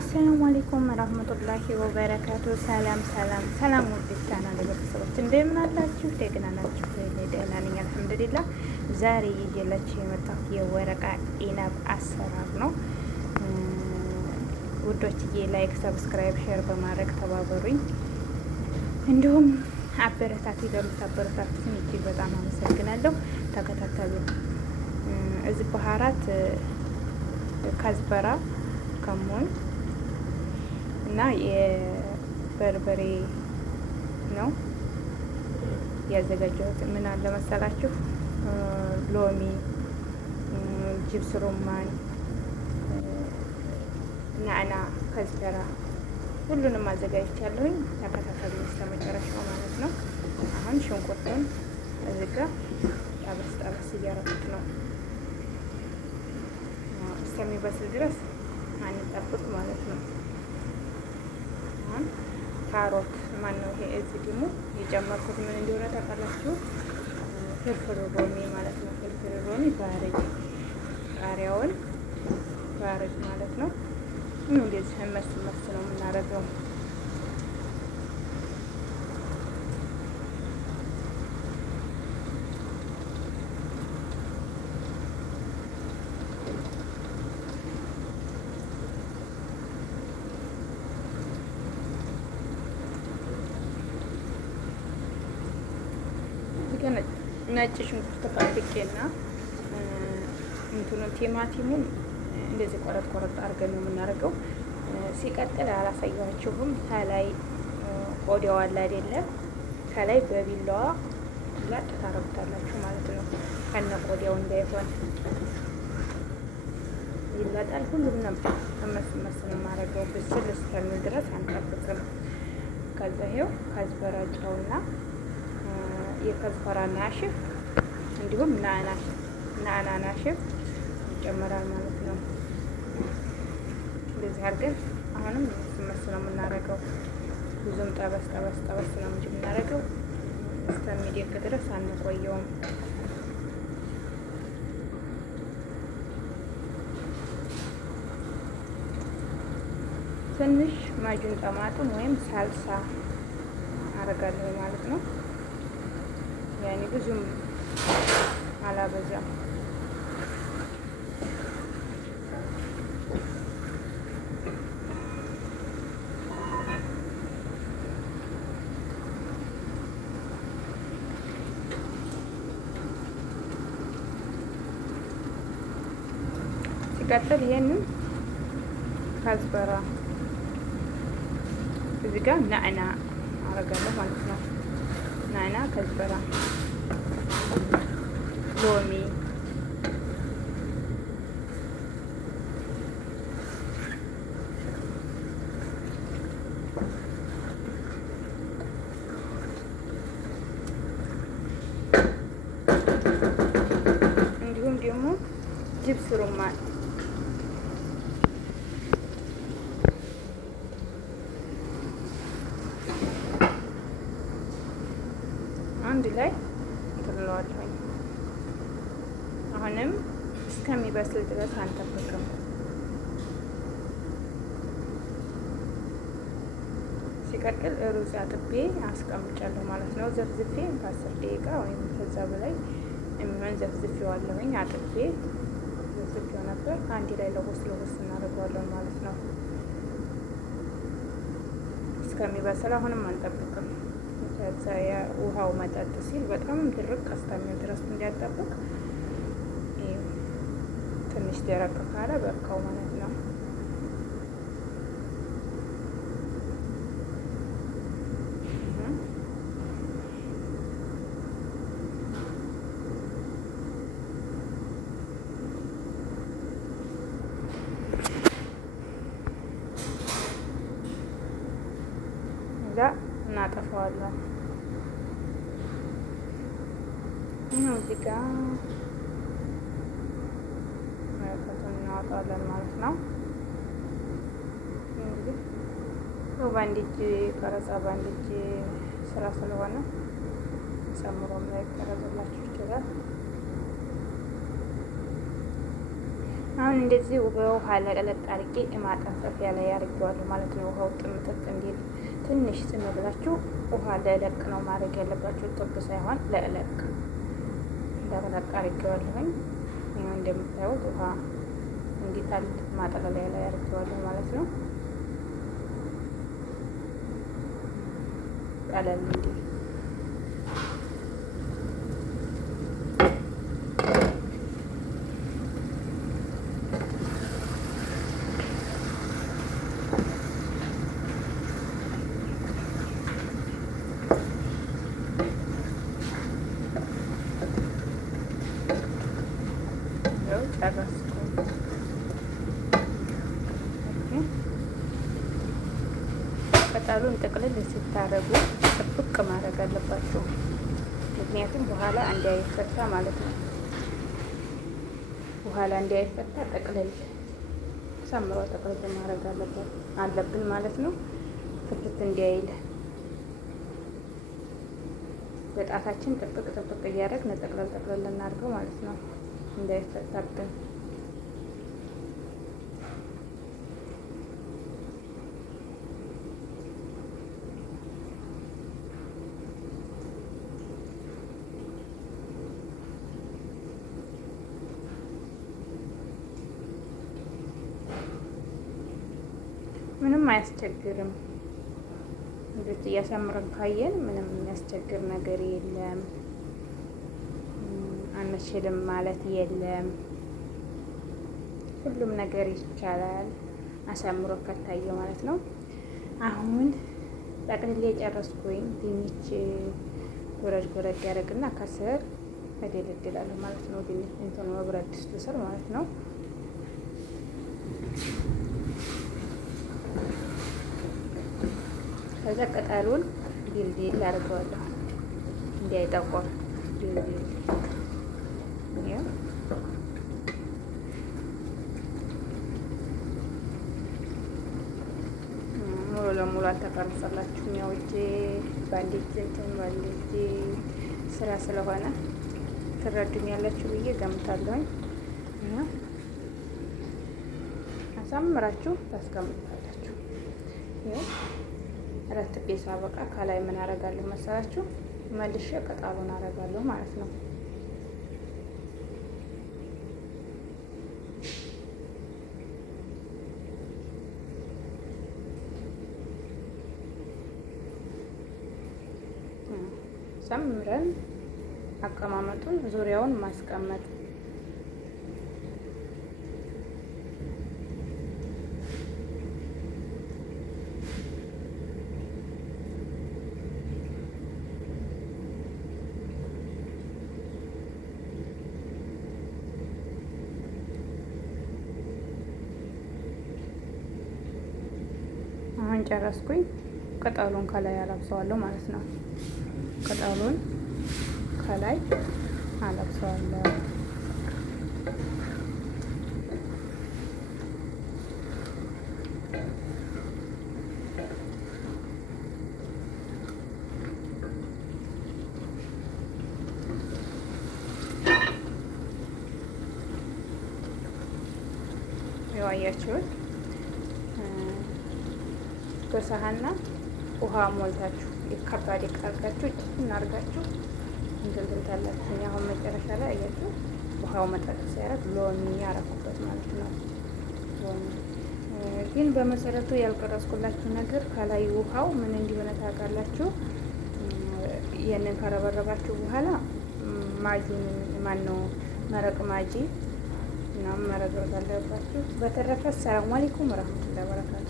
አሰላሙ አለይኩም ወራህመቱላሂ ወበረካቱ። ሰላም ሰላም ሰላም ውድ ቻናል ቤተሰቦች እንደምን አላችሁ? ደህና ናችሁ? እኔ ደህና ነኝ አልሐምዱሊላህ። ዛሬ ይዤላችሁ የመጣሁት የወረቃ ኢናብ አሰራር ነው። ውዶችዬ ላይክ፣ ሰብስክራይብ፣ ሼር በማድረግ ተባበሩኝ። እንዲሁም አበረታቱ። ለምታበረታቱኝ እጅግ በጣም አመሰግናለሁ። ተከታተሉ። እዚህ ባህራት ከዝበራ ከሞን እና የበርበሬ ነው ያዘጋጀሁት። ምን አለ መሰላችሁ? ሎሚ፣ ጅብስ ሩማን፣ ናዕና፣ ከዝበራ ሁሉንም አዘጋጅቻለሁኝ። ተከታተሉ እስከ መጨረሻው ማለት ነው። አሁን ሽንኩርቱን እዚህ ጋር ጠበስ ጠበስ እያረኩት ነው እስከሚበስል ድረስ አንጠብቅ ማለት ነው። አሁን ካሮት ማነው ይሄ እዚህ ደግሞ የጨመርኩት ምን እንደሆነ ታውቃላችሁ? ፍልፍል ሮሚ ማለት ነው። ፍልፍል ሮሚ ባረጅ፣ ቃሪያውን ባረጅ ማለት ነው። እንደዚህ መስ ነው የምናደርገው። ነጭ ሽንኩርት ፋብሪኬና እንትኑን ቲማቲሙን እንደዚህ ቆረጥ ቆረጥ አድርገን ነው የምናደርገው። ሲቀጥል አላሳያችሁም። ከላይ ቆዳው አለ አይደለም፣ ከላይ በቢላዋ ላጥ ታረጉታላችሁ ማለት ነው። ከነ ቆዳው እንዳይሆን ይላጣል። ሁሉም ነበር መስ ነው የማደርገው። ብስል እስከሚል ድረስ አንጠብቅም። ከዛ ይሄው ከዝበራ ጨውና የከዝበራ ናሽፍ እንዲሁም ናዕና ናሽፍ ይጨመራል ማለት ነው። እንደዚህ አድርገን አሁንም መስ ነው የምናደርገው። ብዙም ጠበስ ነው እንጂ የምናደርገው እስከሚደቅ ድረስ አንቆየውም። ትንሽ ማጁን ጠማጥም ወይም ሳልሳ አደርጋለሁ ማለት ነው። ያኔ ብዙም አላበዛም። ሲቀጥል ይሄንን ከዝበራ እዚህ ጋር ናዕና አረጋለሁ ማለት ነው። ናዕና፣ ከዝበራ፣ ሎሚ፣ እንዲሁም ደግሞ ጅብስ ሩማን አንድ ላይ ትለዋለሁኝ። አሁንም እስከሚበስል ድረስ አንጠብቅም። ሲቀጥል ሩዝ አጥቤ አስቀምጫለሁ ማለት ነው። ዘፍዝፌ በ10 ደቂቃ ወይም ከዛ በላይ የሚሆን ዘፍዝፌዋለሁኝ። አጥቤ ዘፍዝፌው ነበር። አንድ ላይ ለውስ እናደርገዋለን ማለት ነው እስከሚበስል። አሁንም አንጠብቅም። ከዛ ውሃው መጠጥ ሲል በጣም ድርቅ እስከሚል ድረስ እንዲያጠብቅ ትንሽ ደረቅ ካለ በቃው ማለት ነው። እዛ እናጠፋዋለን። ይሄው እዚህ ጋር መለከቱን እናወጣዋለን ማለት ነው። እንግዲህ በአንድ እጅ ቀረጻ በአንድ እጅ ስራ ስለሆነ ጨምሮም ላይ ቀረጽላችሁ ይችላል። አሁን እንደዚህ በውሃ ለቀለጥ አድርጌ ማጠንፈፊያ ላይ አድርጌዋለሁ ማለት ነው። ውሃው ጥምጥጥ እንዲል ትንሽ ዝም ብላችሁ ውሃ ለለቅ ነው ማድረግ ያለባችሁ፣ ጥብ ሳይሆን ለለቅ ለቀለቅ አድርጌዋለሁኝ። ይኸው እንደምታዩት ውሃ እንዲታል ማጠለያ ላይ አድርጌዋለሁ ማለት ነው። ቀለል እንዲል ጨረስኩ። ቅጠሉን ጥቅልል ስታረጉ ጥብቅ ማድረግ አለባችሁ፣ ምክንያቱም በኋላ እንዳይፈታ ማለት ነው። በኋላ እንዳይፈታ ጠቅልል ሰምሮ ጠቅልል ማድረግ አለብን ማለት ነው። ፍትት እንዲያይል በጣታችን ጥብቅ ጥብቅ እያደረግን ጠቅለል ጠቅለል እናድርገው ማለት ነው፣ እንዳይፈታብን። ምንም አያስቸግርም። እንደዚህ እያሳምረን ካየን ምንም የሚያስቸግር ነገር የለም። አንችልም ማለት የለም። ሁሉም ነገር ይቻላል አሳምሮ ከታየ ማለት ነው። አሁን ጠቅልዬ ጨረስኩኝ። ድንች ጎረድ ጎረድ ያደርግና ከስር እደለድላለሁ ማለት ነው። ድንች እንትን ብረት ድስቱ ስር ማለት ነው። ከዛ ቅጠሉን ዲልዲል አድርገዋለሁ እንዳይጠቆር ዲልዲል ሙሉ ለሙሉ አልተቀረጸላችሁም። ያው እጄ በአንድ እጄ እንትን በአንድ እጄ ስራ ስለሆነ ትረዱኛላችሁ ብዬ ገምታለሁኝ። አሳምራችሁ ታስቀምጣላችሁ። አራት ፒስ አበቃ። ከላይ ምን አረጋለሁ መሰላችሁ? መልሼ ቅጠሉን አረጋለሁ ማለት ነው። ሰምረን አቀማመጡን ዙሪያውን ማስቀመጥ አሁን ጨረስኩኝ። ቅጠሉን ከላይ አለብሰዋለሁ ማለት ነው። ቅጠሉን ከላይ አለብሰዋለሁ። ያያችሁት በሳህና ውሃ ሞልታችሁ የከባድ አድርጋችሁ እናርጋችሁ እንትን ታላችሁ። አሁን መጨረሻ ላይ አያችሁ ውሃው መጠጥ ሲያረግ ሎሚ ያረኩበት ማለት ነው። ሎሚ ግን በመሰረቱ ያልቀረጽኩላችሁ ነገር ከላይ ውሃው ምን እንዲሆነ ታውቃላችሁ? ይሄንን ከረበረባችሁ በኋላ ማጂን ማነው መረቅ ማጂ እና መረቅ አለባችሁ። በተረፈ ሰላም አለይኩም ወራህመቱላሂ ወበረካቱ።